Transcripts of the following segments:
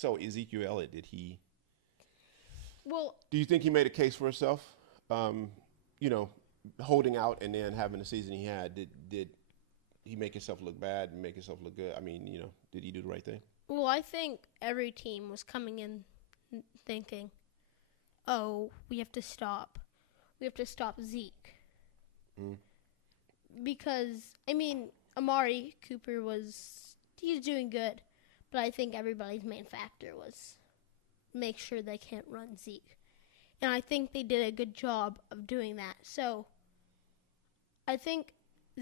So Ezekiel Elliott, did he? Well, Do you think he made a case for himself? You know, holding out and then having the season he had. Did he make himself look bad and make himself look good? I mean, did he do the right thing? well, I think every team was coming in thinking, "Oh, we have to stop. We have to stop Zeke." Mm. Because I mean, Amari Cooper he's doing good, but I think everybody's main factor was make sure they can't run Zeke. And I think they did a good job of doing that. So I think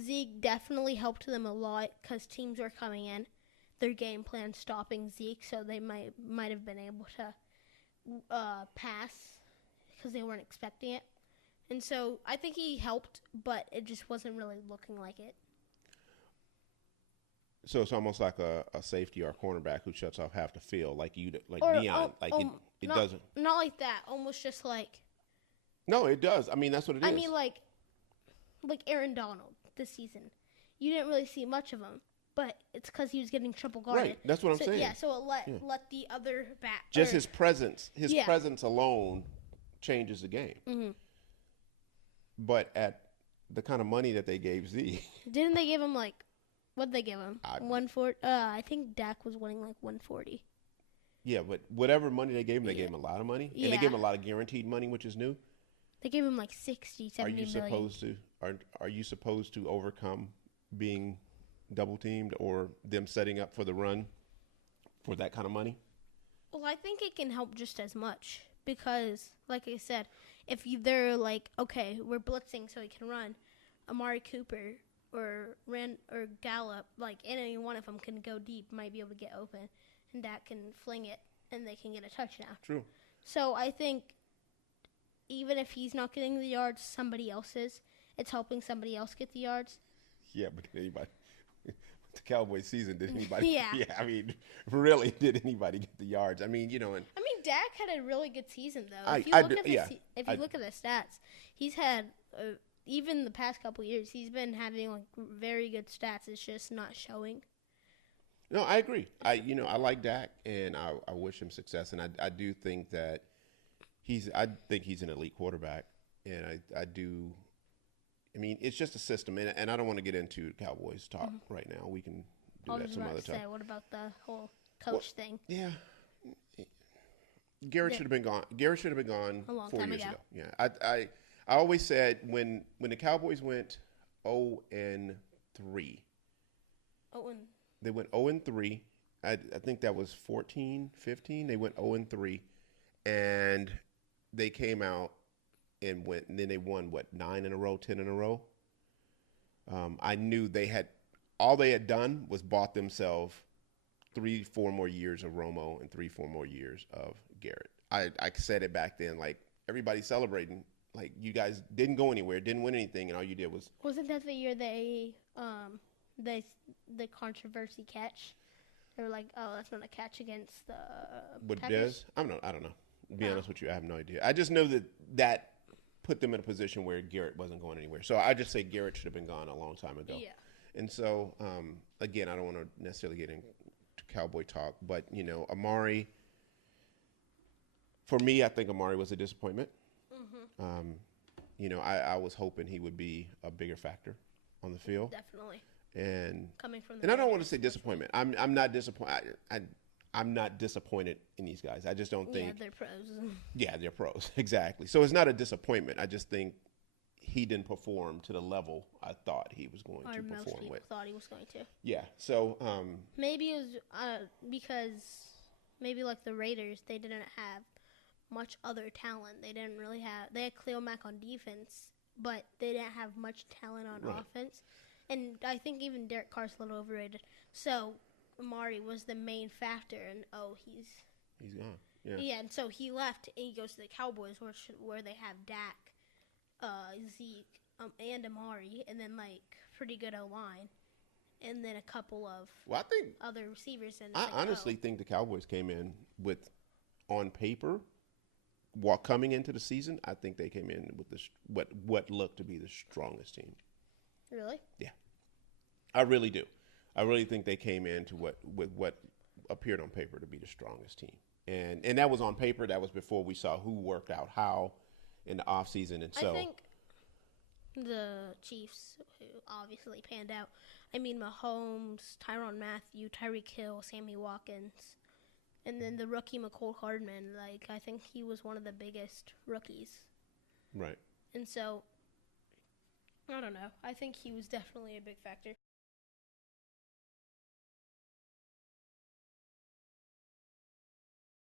Zeke definitely helped them a lot because teams were coming in, their game plan stopping Zeke, so they might have been able to pass because they weren't expecting it. And so I think he helped, but it just wasn't really looking like it. So it's almost like a safety or a cornerback who shuts off half the field, like Or Dion. It doesn't. Not like that. Almost just like. No, it does. I mean, that's what it is. I mean, like Aaron Donald this season. You didn't really see much of him, but it's because he was getting triple guarded. Right. That's what I'm saying. Yeah. So it let the other back. Just his presence. His presence alone changes the game. Mm-hmm. But at the kind of money that they gave Z, didn't they give him what'd they give him? 140. I think Dak was winning like 140. Yeah, but whatever money they gave him, they gave him a lot of money, and they gave him a lot of guaranteed money, which is new. They gave him like 60, 70 million. Are you supposed to overcome being double teamed or them setting up for the run for that kind of money? Well, I think it can help just as much because, like I said, if they're like, okay, we're blitzing so he can run, Amari Cooper or Gallup, like any one of them can go deep, might be able to get open, and Dak can fling it, and they can get a touchdown. True. So I think even if he's not getting the yards, somebody else is. It's helping somebody else get the yards. Yeah, but anybody. The Cowboys season, did anybody? Yeah. Yeah, I mean, really, did anybody get the yards? I mean, Dak had a really good season, though. If you look at the stats, he's had, even the past couple years, he's been having like very good stats. It's just not showing. No, I agree. I like Dak, and I wish him success, and I do think that I think he's an elite quarterback, and I do. I mean, it's just a system, and I don't want to get into Cowboys talk right now. We can do that some other time. What about the whole coach thing? Yeah. Garrett should have been gone. Garrett should have been gone a long 4 time years ago. ago. Yeah, I always said when the Cowboys went 0-3. They went 0-3. I think that was 14, 15. They went 0-3, and they came out and then they won 9 in a row, 10 in a row. I knew all they had done was bought themselves 3-4 more years of Romo and 3-4 more years of Garrett. I said it back then, like everybody's celebrating, like you guys didn't go anywhere, didn't win anything, and all you did was. Wasn't that the year the controversy catch? They were like, oh, that's not a catch against the Packers. I don't know. To be honest with you, I have no idea. I just know that put them in a position where Garrett wasn't going anywhere. So I just say Garrett should have been gone a long time ago. Yeah. And so, again, I don't want to necessarily get into Cowboy talk, but, Amari, for me, I think Amari was a disappointment. Mm-hmm. I was hoping he would be a bigger factor on the field. Definitely. And coming from I don't want to say disappointment. I'm not disappointed. I'm not disappointed in these guys. I just don't think. Yeah, they're pros. Yeah, they're pros. Exactly. So it's not a disappointment. I just think he didn't perform to the level I thought he was going to perform most people with. Thought he was going to. Yeah. So maybe it was because maybe like the Raiders, they didn't have much other talent. They didn't really have. They had Cleo Mack on defense, but they didn't have much talent on offense. And I think even Derek Carr's a little overrated. So Amari was the main factor, and he's gone. Yeah. Yeah, and so he left, and he goes to the Cowboys, where they have Dak, Zeke, and Amari, and then like pretty good O-line, and then a couple of other receivers. And I honestly think the Cowboys came in with, on paper, while coming into the season, I think they came in with what looked to be the strongest team. Really? Yeah, I really do. I really think they came into with what appeared on paper to be the strongest team. And that was on paper. That was before we saw who worked out how in the offseason. And so I think the Chiefs, who obviously panned out. I mean, Mahomes, Tyrann Mathieu, Tyreek Hill, Sammy Watkins, and then the rookie McCole Hardman. Like, I think he was one of the biggest rookies. Right. And so, I don't know. I think he was definitely a big factor.